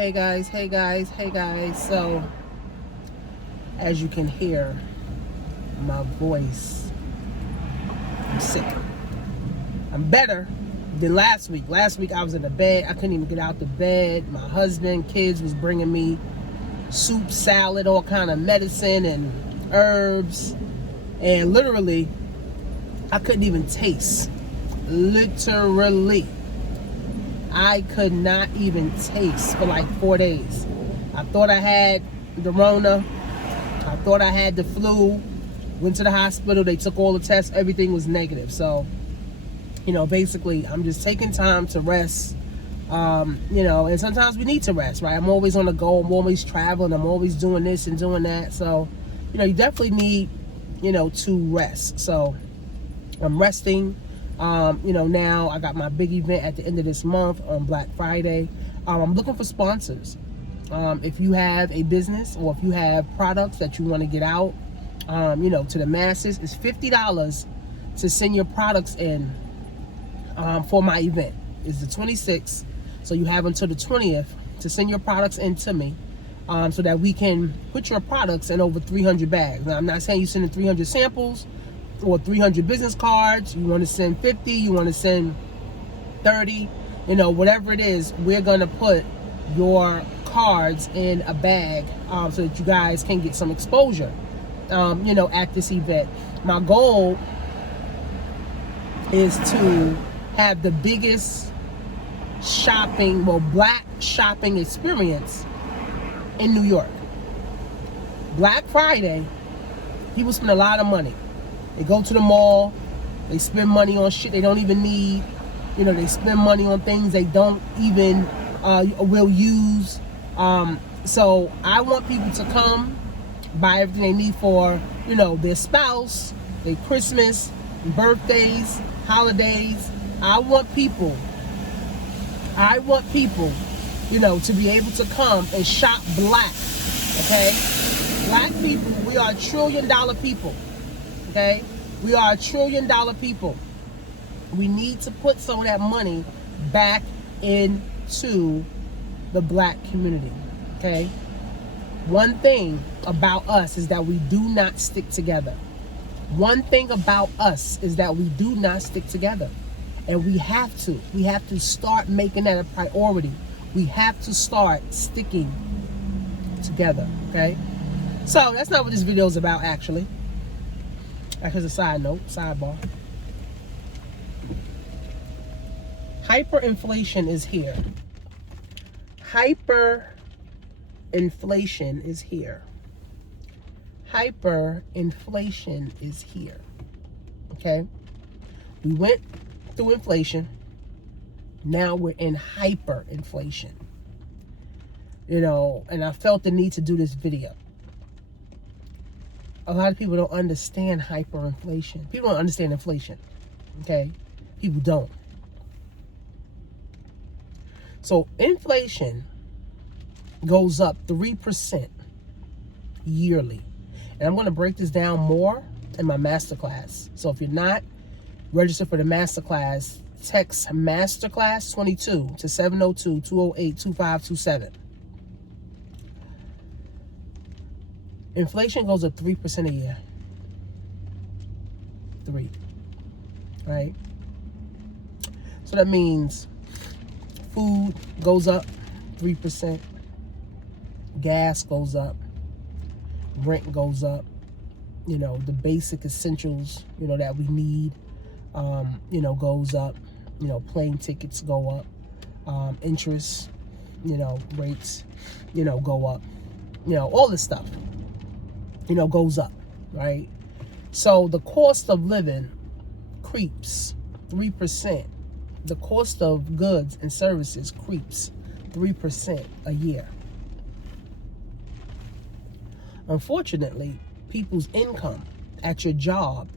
Hey guys. So, as you can hear, my voice, I'm sick. I'm better than last week. Last week I was in the bed. I couldn't even get out the bed. My husband, kids was bringing me soup, salad, all kind of medicine and herbs. And literally, I couldn't even taste. Literally. I could not even taste for like 4 days. I thought I had the Rona. I thought I had the flu. Went to the hospital. They took all the tests. Everything was negative. So, basically, I'm just taking time to rest. And sometimes we need to rest, right? I'm always on the go. I'm always traveling. I'm always doing this and doing that. So, you definitely need, to rest. So, I'm resting. Now I got my big event at the end of this month on Black Friday. I'm looking for sponsors. If you have a business or if you have products that you want to get out, to the masses, it's $50 to send your products in for my event. It's the 26th, so you have until the 20th to send your products in to me so that we can put your products in over 300 bags. Now, I'm not saying you send in 300 samples or 300 business cards. You want to send 50, you want to send 30, whatever it is, we're going to put your cards in a bag so that you guys can get some exposure, at this event. My goal is to have the biggest black shopping experience in New York. Black Friday, people spend a lot of money. They go to the mall, they spend money on shit they don't even need. They spend money on things they don't even will use. So I want people to come, buy everything they need for, their spouse, their Christmas, birthdays, holidays. I want people, to be able to come and shop black, okay? Black people, we are $1 trillion people. Okay, we are $1 trillion people. We need to put some of that money back into the black community. Okay, one thing about us is that we do not stick together. One thing about us is that we do not stick together, and we have to start making that a priority. We have to start sticking together. Okay, so that's not what this video is about, actually. Here's a sidebar. Hyperinflation is here. Hyperinflation is here. Hyperinflation is here. Okay? We went through inflation. Now we're in hyperinflation. And I felt the need to do this video. A lot of people don't understand hyperinflation. People don't understand inflation. Okay? People don't. So inflation goes up 3% yearly. And I'm going to break this down more in my masterclass. So if you're not registered for the masterclass, text masterclass 22 to 702-208-2527. Inflation goes up 3% a year. 3. Right? So that means food goes up 3%. Gas goes up. Rent goes up. The basic essentials, that we need, goes up. Plane tickets go up. Interest, rates, go up. All this stuff. Goes up, right? So the cost of living creeps 3%. The cost of goods and services creeps 3% a year. Unfortunately, people's income at your job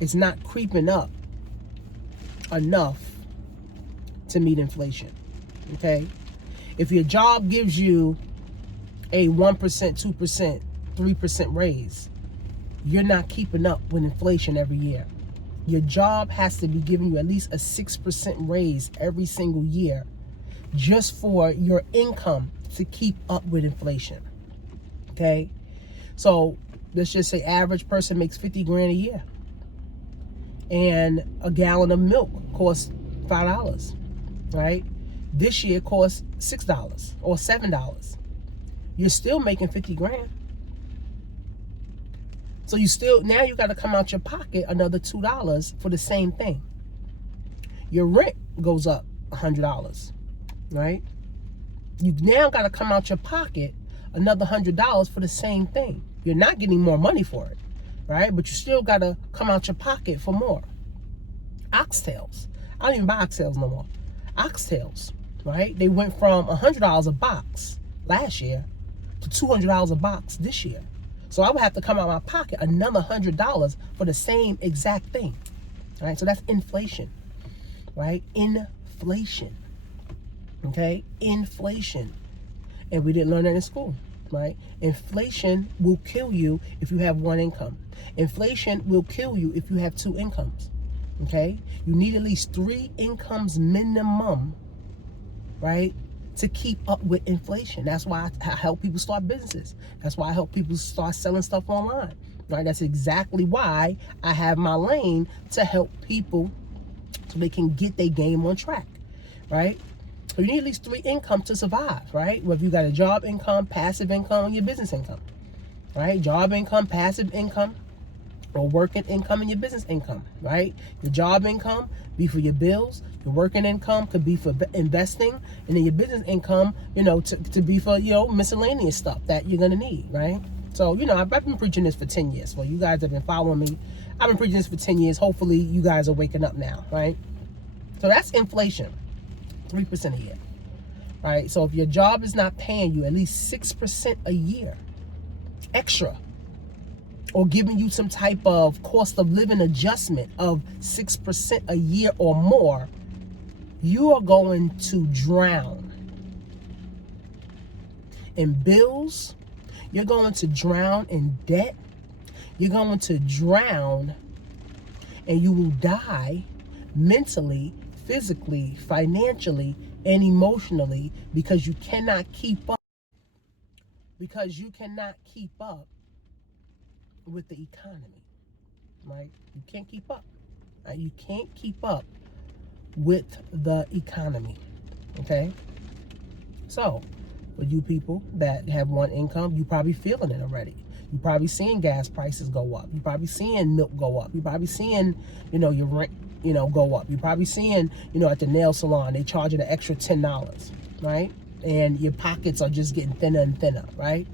is not creeping up enough to meet inflation, okay? If your job gives you a 1%, 2%, 3% raise, you're not keeping up with inflation every year. Your job has to be giving you at least a 6% raise every single year just for your income to keep up with inflation. Okay? So let's just say average person makes 50 grand a year. And a gallon of milk costs $5, right? This year costs $6 or $7. You're still making 50 grand. So now you got to come out your pocket another $2 for the same thing. Your rent goes up $100, right? You now got to come out your pocket another $100 for the same thing. You're not getting more money for it, right? But you still got to come out your pocket for more. Oxtails. I don't even buy oxtails no more. Oxtails, right? They went from $100 a box last year to $200 a box this year. So I would have to come out of my pocket another $100 for the same exact thing, right? So that's inflation, right? Inflation, okay? Inflation. And we didn't learn that in school, right? Inflation will kill you if you have one income. Inflation will kill you if you have two incomes, okay? You need at least 3 incomes minimum, right, to keep up with inflation. That's why I help people start businesses. That's why I help people start selling stuff online, right? That's exactly why I have my lane to help people so they can get their game on track, right? So you need at least 3 incomes to survive, right? Whether you got a job income, passive income, or your business income, right? Job income, passive income, or working income and your business income, right? Your job income be for your bills. Your working income could be for investing, and then your business income, to be for, miscellaneous stuff that you're gonna need, right? So, I've been preaching this for 10 years. Well, you guys have been following me. I've been preaching this for 10 years. Hopefully you guys are waking up now, right? So that's inflation, 3% a year, right? So if your job is not paying you at least 6% a year extra, or giving you some type of cost of living adjustment of 6% a year or more, you are going to drown in bills. You're going to drown in debt. You're going to drown, and you will die mentally, physically, financially, and emotionally because you cannot keep up. Because you cannot keep up with the economy, right? You can't keep up. Right? You can't keep up with the economy, okay? So, for you people that have one income, you probably feeling it already. You probably seeing gas prices go up. You probably seeing milk go up. You probably seeing, your rent, go up. You probably seeing, at the nail salon, they charge you an extra $10, right? And your pockets are just getting thinner and thinner, right?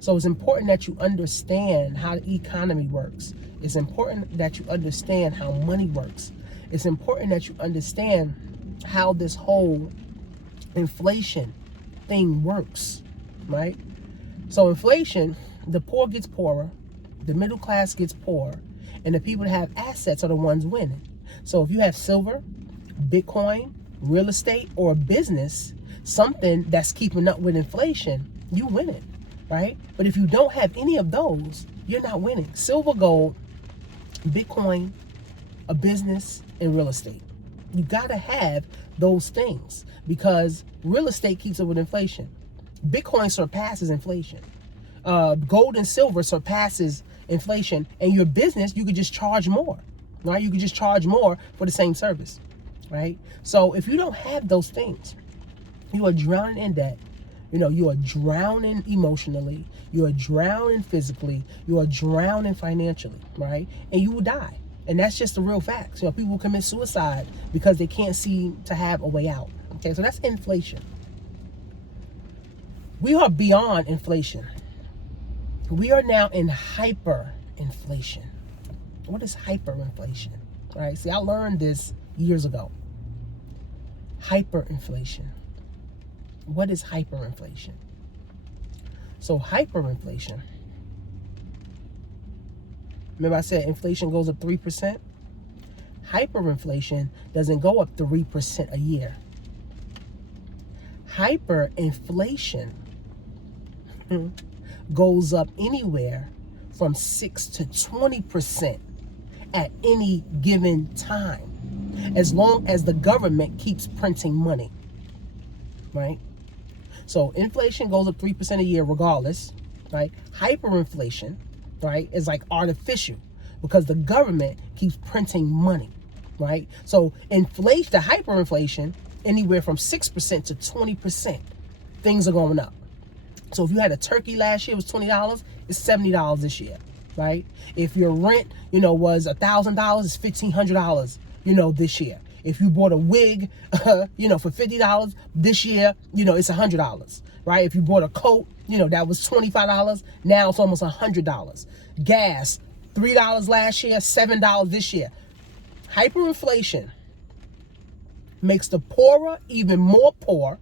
So it's important that you understand how the economy works. It's important that you understand how money works. It's important that you understand how this whole inflation thing works, right? So inflation, the poor gets poorer, the middle class gets poorer, and the people that have assets are the ones winning. So if you have silver, Bitcoin, real estate, or a business, something that's keeping up with inflation, you winning. Right? But if you don't have any of those, you're not winning. Silver, gold, Bitcoin, a business, and real estate. You got to have those things because real estate keeps up with inflation. Bitcoin surpasses inflation. Gold and silver surpasses inflation. And your business, you could just charge more. Right? You could just charge more for the same service. Right? So if you don't have those things, you are drowning in debt. You are drowning emotionally, you are drowning physically, you are drowning financially, right? And you will die. And that's just the real facts. People commit suicide because they can't seem to have a way out. Okay, so that's inflation. We are beyond inflation. We are now in hyperinflation. What is hyperinflation? All right, see, I learned this years ago. Hyperinflation. What is hyperinflation? So hyperinflation, remember I said inflation goes up 3%? Hyperinflation doesn't go up 3% a year. Hyperinflation goes up anywhere from 6 to 20% at any given time, as long as the government keeps printing money, right? So inflation goes up 3% a year regardless, right? Hyperinflation, right, is like artificial because the government keeps printing money, right? So inflation, the hyperinflation, anywhere from 6% to 20%, things are going up. So if you had a turkey last year, it was $20, it's $70 this year, right? If your rent, was $1,000, it's $1,500, this year. If you bought a wig, for $50 this year, it's $100, right? If you bought a coat, that was $25, now it's almost $100. Gas, $3 last year, $7 this year. Hyperinflation makes the poorer even more poor,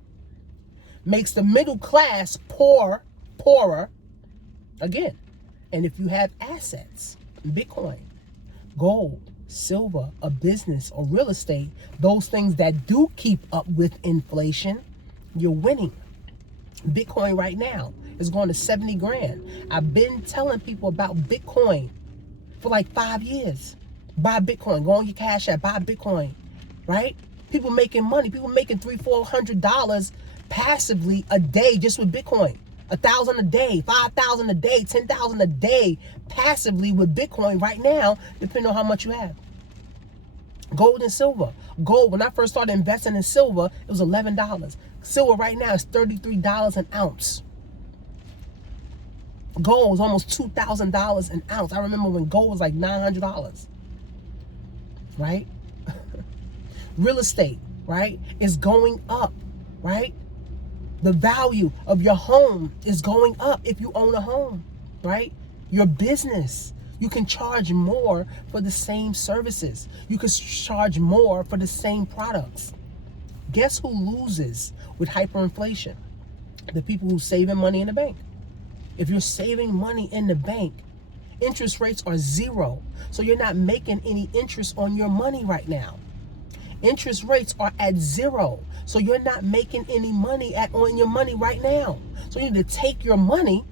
makes the middle class poorer again. And if you have assets, Bitcoin, gold, silver, a business, or real estate, those things that do keep up with inflation, you're winning. Bitcoin right now is going to 70 grand. I've been telling people about Bitcoin for like 5 years. Buy Bitcoin, go on your Cash App, buy Bitcoin, right? People making money, people making $300-$400 passively a day just with Bitcoin. 1,000 a day, 5,000 a day, 10,000 a day passively with Bitcoin right now, depending on how much you have. Gold and silver. Gold, when I first started investing in silver, it was $11. Silver right now is $33 an ounce. Gold is almost $2,000 an ounce. I remember when gold was like $900, right? Real estate, right, is going up, right? The value of your home is going up if you own a home, right? Your business, you can charge more for the same services. You can charge more for the same products. Guess who loses with hyperinflation? The people who saving money in the bank. If you're saving money in the bank, interest rates are 0. So you're not making any interest on your money right now. Interest rates are at 0. So you're not making any money on your money right now. So you need to take your money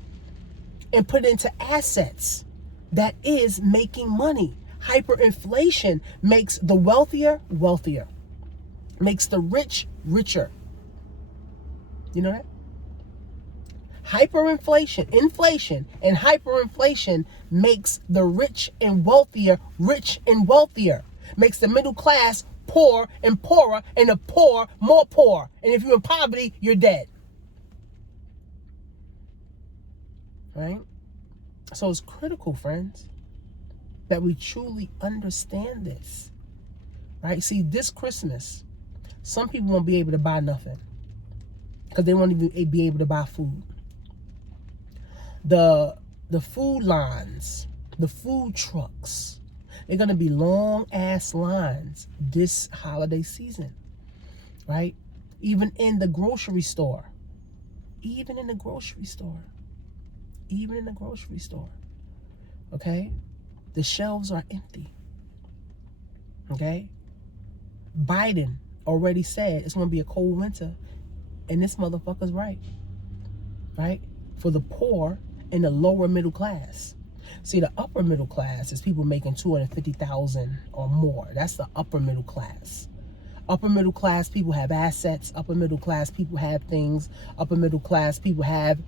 and put it into assets that is making money. Hyperinflation makes the wealthier wealthier, makes the rich richer. You know that? Inflation and hyperinflation makes the rich and wealthier, makes the middle class poor and poorer, and the poor more poor. And if you're in poverty, you're dead. Right? So it's critical, friends, that we truly understand this. Right? See, this Christmas, some people won't be able to buy nothing because they won't even be able to buy food. The food lines, the food trucks, they're going to be long ass lines this holiday season, right? Even in the grocery store, okay? The shelves are empty, okay? Biden already said it's going to be a cold winter, and this motherfucker's right? For the poor and the lower middle class. See, the upper middle class is people making $250,000 or more. That's the upper middle class. Upper middle class people have assets. Upper middle class people have things. Upper middle class people have,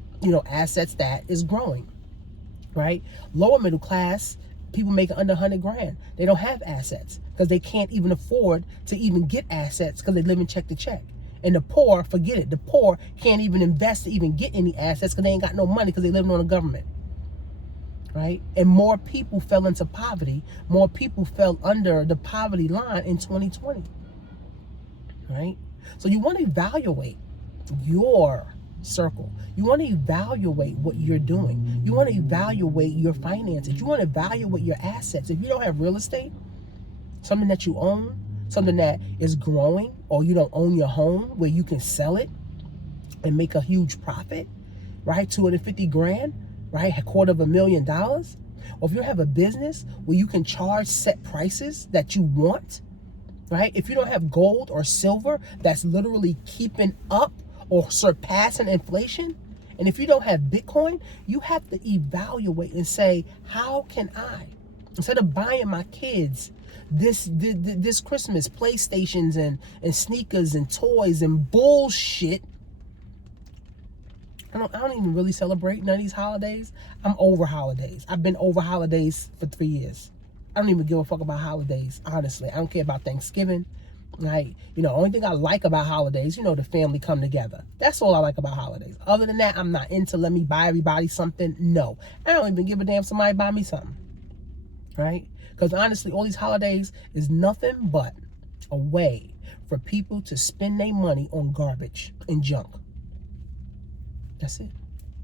assets that is growing, right? Lower middle class people making under 100 grand. They don't have assets because they can't even afford to even get assets because they live in check to check. And the poor, forget it. The poor can't even invest to even get any assets because they ain't got no money because they living on the government. Right? And more people fell into poverty. More people fell under the poverty line in 2020. Right? So you want to evaluate your circle. You want to evaluate what you're doing. You want to evaluate your finances. You want to evaluate your assets. If you don't have real estate, something that you own, something that is growing, or you don't own your home where you can sell it and make a huge profit, right? 250 grand. Right? $250,000. Or if you have a business where you can charge set prices that you want, right? If you don't have gold or silver that's literally keeping up or surpassing inflation, and if you don't have Bitcoin, you have to evaluate and say, how can I, instead of buying my kids this Christmas PlayStations and sneakers and toys and bullshit, I don't even really celebrate none of these holidays. I'm over holidays. I've been over holidays for 3 years. I don't even give a fuck about holidays, honestly. I don't care about Thanksgiving. Like, only thing I like about holidays, the family come together. That's all I like about holidays. Other than that, I'm not into let me buy everybody something. No. I don't even give a damn if somebody buy me something. Right? Because honestly, all these holidays is nothing but a way for people to spend their money on garbage and junk. That's it.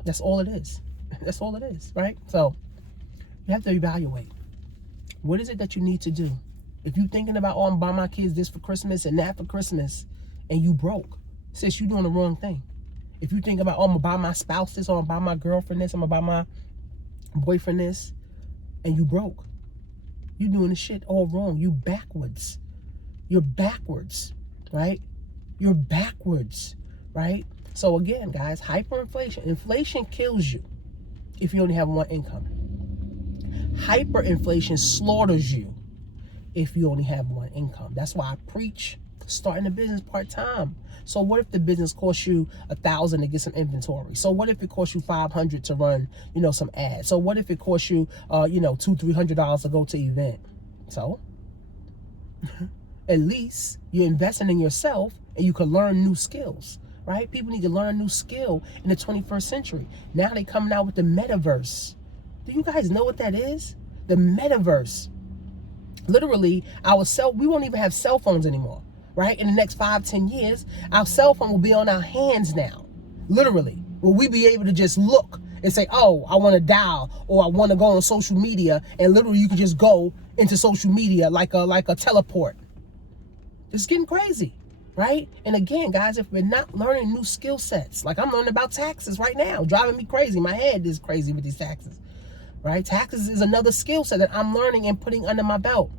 That's all it is. That's all it is, right? So you have to evaluate. What is it that you need to do? If you're thinking about, oh, I'm buying my kids this for Christmas and that for Christmas, and you broke, sis, you're doing the wrong thing. If you think about, oh, I'm going to buy my spouse this, or I'm going to buy my girlfriend this, I'm going to buy my boyfriend this, and you broke, you're doing the shit all wrong. You backwards. You're backwards, right? You're backwards, right? So again, guys, hyperinflation. Inflation kills you if you only have one income. Hyperinflation slaughters you if you only have one income. That's why I preach starting a business part-time. So what if the business costs you $1,000 to get some inventory? So what if it costs you $500 to run, some ads? So what if it costs you, $200-$300 to go to an event? So at least you're investing in yourself and you can learn new skills, right? People need to learn a new skill in the 21st century. Now they coming out with the metaverse. Do you guys know what that is? The metaverse. Literally, we won't even have cell phones anymore, right? In the next 5-10 years, our cell phone will be on our hands now. Literally. Will we be able to just look and say, oh, I want to dial, or I want to go on social media, and literally you can just go into social media like a teleport. It's getting crazy, right? And again, guys, if we're not learning new skill sets, like I'm learning about taxes right now, driving me crazy. My head is crazy with these taxes, right? Taxes is another skill set that I'm learning and putting under my belt.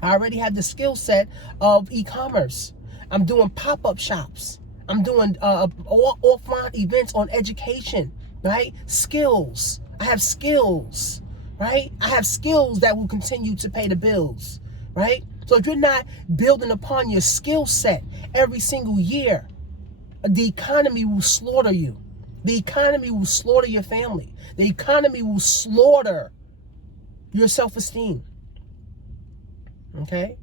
I already have the skill set of e-commerce. I'm doing pop-up shops. I'm doing offline events on education, right? Skills. I have skills, right? I have skills that will continue to pay the bills, right? So if you're not building upon your skill set every single year, the economy will slaughter you. The economy will slaughter your family. The economy will slaughter your self-esteem. Okay?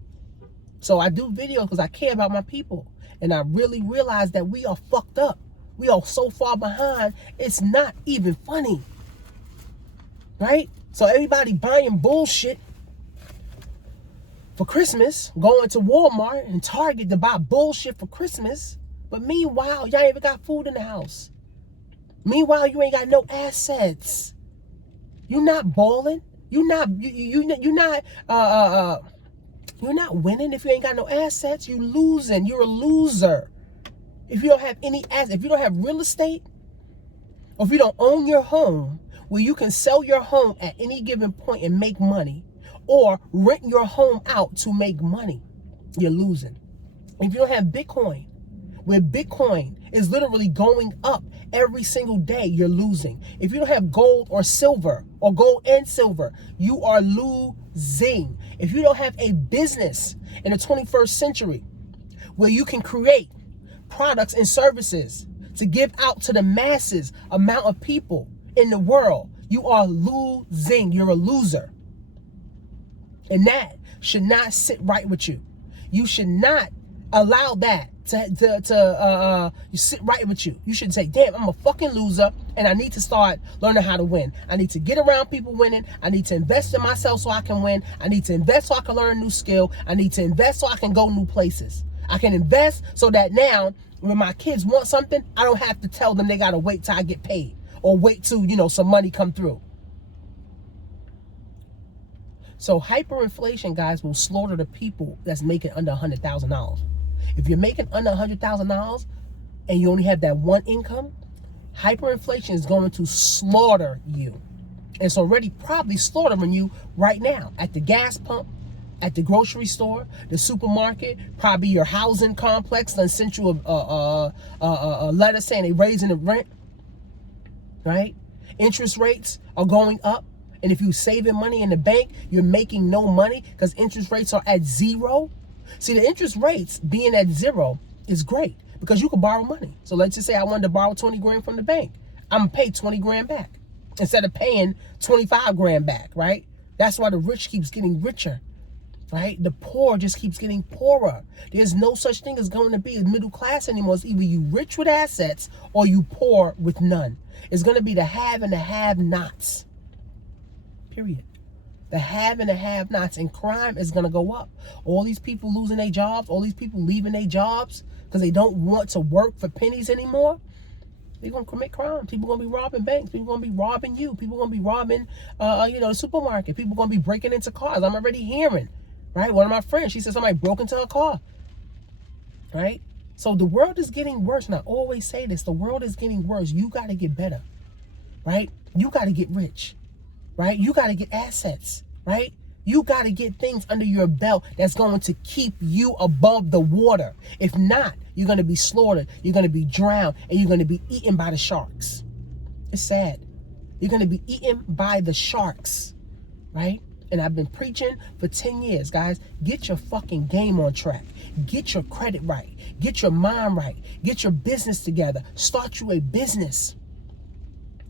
So I do videos because I care about my people. And I really realize that we are fucked up. We are so far behind, it's not even funny. Right? So everybody buying bullshit for Christmas, going to Walmart and Target to buy bullshit for Christmas. But meanwhile, y'all ain't even got food in the house. Meanwhile, you ain't got no assets. You're not balling. You're not winning if you ain't got no assets. You losing. You're a loser. If you don't have any assets, if you don't have real estate, or if you don't own your home where you can sell your home at any given point and make money, or rent your home out to make money, you're losing. If you don't have Bitcoin, where Bitcoin is literally going up every single day, you're losing. If you don't have gold or silver, or gold and silver, you are losing. If you don't have a business in the 21st century where you can create products and services to give out to the masses amount of people in the world, you are losing. You're a loser. And that should not sit right with you. You should not allow that to sit right with you. You should say, damn, I'm a fucking loser and I need to start learning how to win. I need to get around people winning. I need to invest in myself so I can win. I need to invest so I can learn a new skill. I need to invest so I can go new places. I can invest so that now when my kids want something, I don't have to tell them they got to wait till I get paid or wait till, some money come through. So hyperinflation, guys, will slaughter the people that's making under $100,000. If you're making under $100,000 and you only have that one income, hyperinflation is going to slaughter you. It's already probably slaughtering you right now at the gas pump, at the grocery store, the supermarket, probably your housing complex done sent you a letter saying they're raising the rent, right? Interest rates are going up. And if you're saving money in the bank, you're making no money because interest rates are at zero. See, the interest rates being at zero is great because you can borrow money. So let's just say I wanted to borrow 20 grand from the bank. I'm going to pay 20 grand back instead of paying 25 grand back, right? That's why the rich keeps getting richer, right? The poor just keeps getting poorer. There's no such thing as going to be a middle class anymore. It's either you rich with assets or you poor with none. It's going to be the have and the have-nots, period. The have and the have-nots, and crime is going to go up. All these people losing their jobs, all these people leaving their jobs because they don't want to work for pennies anymore. They're going to commit crime. People are going to be robbing banks. People are going to be robbing you. People are going to be robbing, the supermarket. People are going to be breaking into cars. I'm already hearing, right? One of my friends, she said somebody broke into her car, right? So the world is getting worse. And I always say this, the world is getting worse. You got to get better, right? You got to get rich, right? You got to get assets, right? You got to get things under your belt that's going to keep you above the water. If not, you're going to be slaughtered. You're going to be drowned, and you're going to be eaten by the sharks. It's sad. You're going to be eaten by the sharks, right? And I've been preaching for 10 years, guys. Get your fucking game on track. Get your credit right. Get your mind right. Get your business together. Start you a business.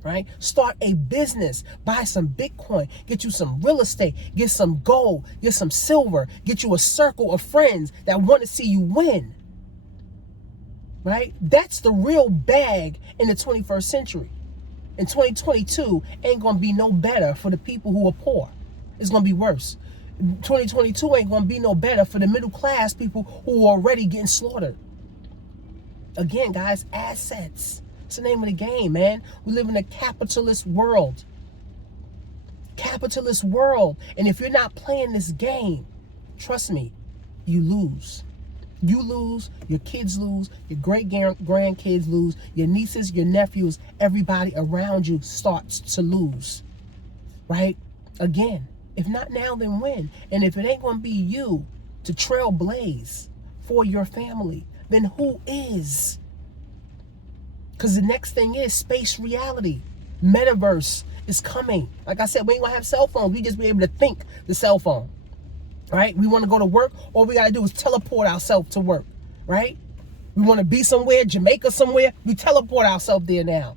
Right? Start a business, buy some Bitcoin, get you some real estate, get some gold, get some silver, get you a circle of friends that want to see you win. Right? That's the real bag in the 21st century. In 2022, ain't going to be no better for the people who are poor. It's going to be worse. 2022 ain't going to be no better for the middle class people who are already getting slaughtered. Again, guys, assets. It's the name of the game, man. We live in a capitalist world. Capitalist world. And if you're not playing this game, trust me, you lose. You lose, your kids lose, your great-grandkids lose, your nieces, your nephews, everybody around you starts to lose. Right? Again, if not now, then when? And if it ain't going to be you to trailblaze for your family, then who is? Because the next thing is space reality. Metaverse is coming. Like I said, we ain't going to have cell phones. We just be able to think the cell phone. Right? We want to go to work. All we got to do is teleport ourselves to work. Right? We want to be somewhere, Jamaica somewhere. We teleport ourselves there now.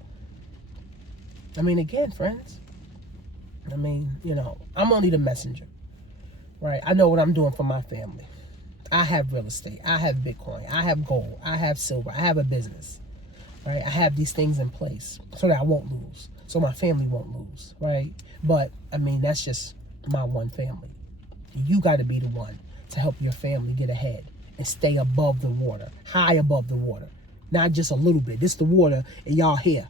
I mean, again, friends. I mean, I'm only the messenger. Right? I know what I'm doing for my family. I have real estate. I have Bitcoin. I have gold. I have silver. I have a business. Right? I have these things in place so that I won't lose. So my family won't lose. Right? But, I mean, that's just my one family. You got to be the one to help your family get ahead and stay above the water, high above the water. Not just a little bit. This the water and y'all here.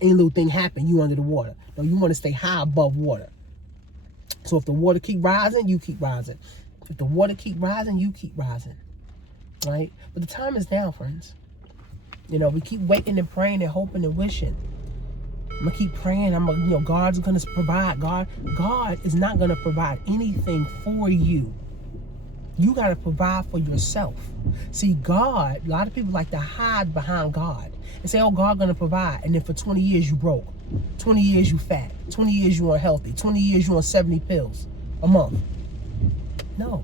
Any little thing happen, you under the water. No, you want to stay high above water. So if the water keep rising, you keep rising. If the water keep rising, you keep rising. Right? But the time is now, friends. We keep waiting and praying and hoping and wishing. I'm going to keep praying. God's going to provide. God is not going to provide anything for you. You got to provide for yourself. See, God, a lot of people like to hide behind God and say, oh, God going to provide. And then for 20 years, you broke. 20 years, you fat. 20 years, you unhealthy. 20 years, you on 70 pills a month. No.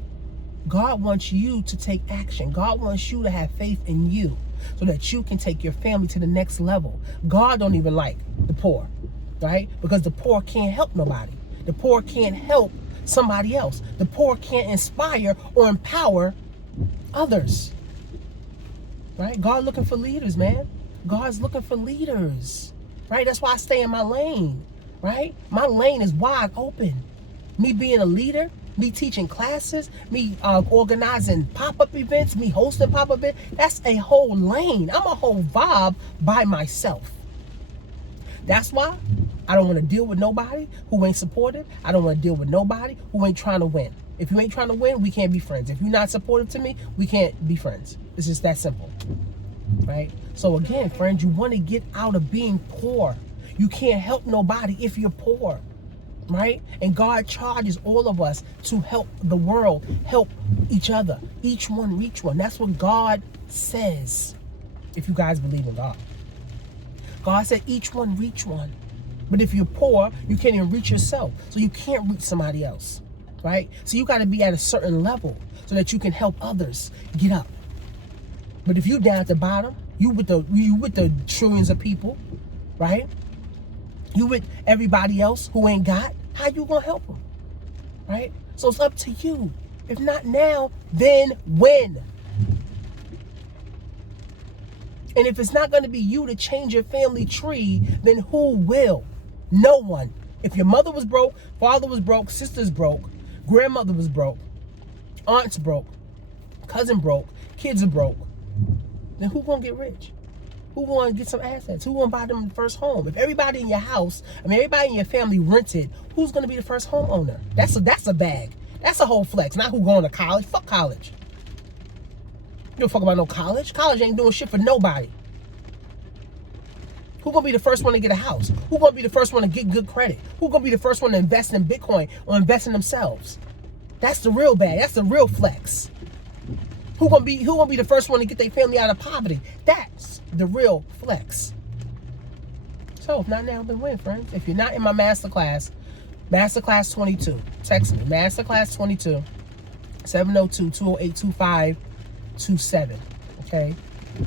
God wants you to take action. God wants you to have faith in you so that you can take your family to the next level. God don't even like the poor, right? Because the poor can't help nobody. The poor can't help somebody else. The poor can't inspire or empower others, right? God looking for leaders, man. God's looking for leaders, right? That's why I stay in my lane, right? My lane is wide open. Me being a leader, me teaching classes, me organizing pop-up events, me hosting pop-up events, that's a whole lane. I'm a whole vibe by myself. That's why I don't want to deal with nobody who ain't supportive. I don't want to deal with nobody who ain't trying to win. If you ain't trying to win, we can't be friends. If you're not supportive to me, we can't be friends. It's just that simple, right? So again, friends, you want to get out of being poor. You can't help nobody if you're poor. Right? And God charges all of us to help the world, help each other. Each one reach one. That's what God says, if you guys believe in God. God said each one reach one. But if you're poor, you can't even reach yourself. So you can't reach somebody else. Right? So you got to be at a certain level so that you can help others get up. But if you down at the bottom, you with the trillions of people, right? You with everybody else who ain't got, how you gonna help them, right? So it's up to you. If not now, then when? And if it's not gonna be you to change your family tree, then who will? No one. If your mother was broke, father was broke, sister's broke, grandmother was broke, aunt's broke, cousin broke, kids are broke, then who gonna get rich? Who gonna get some assets? Who gonna buy them the first home? If everybody in your house, everybody in your family rented, who's gonna be the first homeowner? That's a bag. That's a whole flex. Not who going to college. Fuck college. You don't fuck about no college. College ain't doing shit for nobody. Who gonna be the first one to get a house? Who gonna be the first one to get good credit? Who gonna be the first one to invest in Bitcoin or invest in themselves? That's the real bag. That's the real flex. Who gonna be the first one to get their family out of poverty? That's the real flex. So if not now, then when, friends? If you're not in my masterclass 22, text me, masterclass 22, 702-208-2527, okay?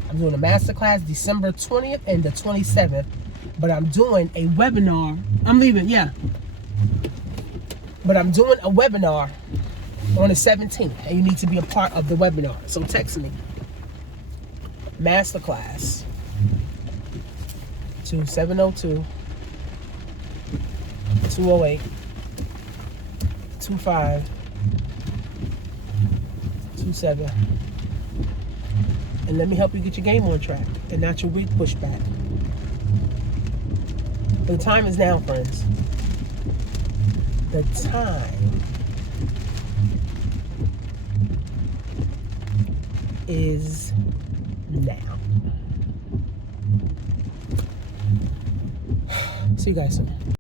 I'm doing a masterclass December 20th and the 27th, but I'm doing a webinar. I'm leaving, yeah. But I'm doing a webinar on the 17th, and you need to be a part of the webinar. So text me, masterclass to 702-208-2527. And let me help you get your game on track and not your wig pushed back. The time is now, friends. The time is now. See you guys soon.